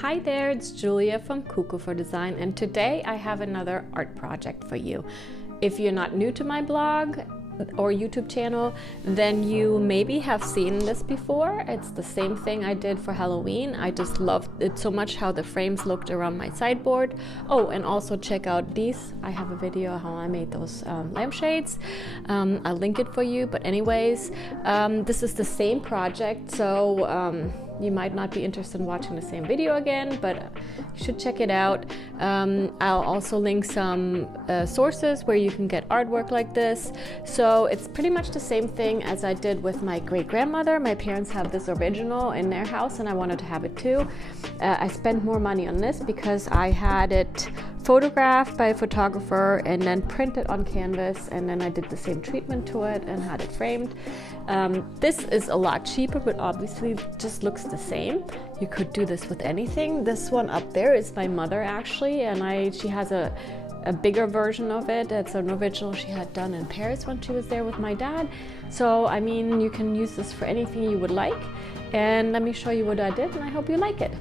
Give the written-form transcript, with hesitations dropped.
Hi there, it's Julia from Cuckoo for Design, and today I have another art project for you. If you're not new to my blog or YouTube channel, then you maybe have seen this before. It's the same thing I did for Halloween. I just loved it so much how the frames looked around my sideboard. Oh, and also check out these. I have a video how I made those lampshades. I'll link it for you, but anyways, this is the same project, so you might not be interested in watching the same video again, but you should check it out. I'll also link some sources where you can get artwork like this. So it's pretty much the same thing as I did with my great-grandmother. My parents have this original in their house and I wanted to have it too. I spent more money on this because I had it photographed by a photographer and then printed on canvas, and then I did the same treatment to it and had it framed. This is a lot cheaper, but obviously just looks the same. You could do this with anything. This one up there is my mother actually, and she has a bigger version of it. It's an original she had done in Paris when she was there with my dad. So I mean, you can use this for anything you would like. And let me show you what I did, and I hope you like it.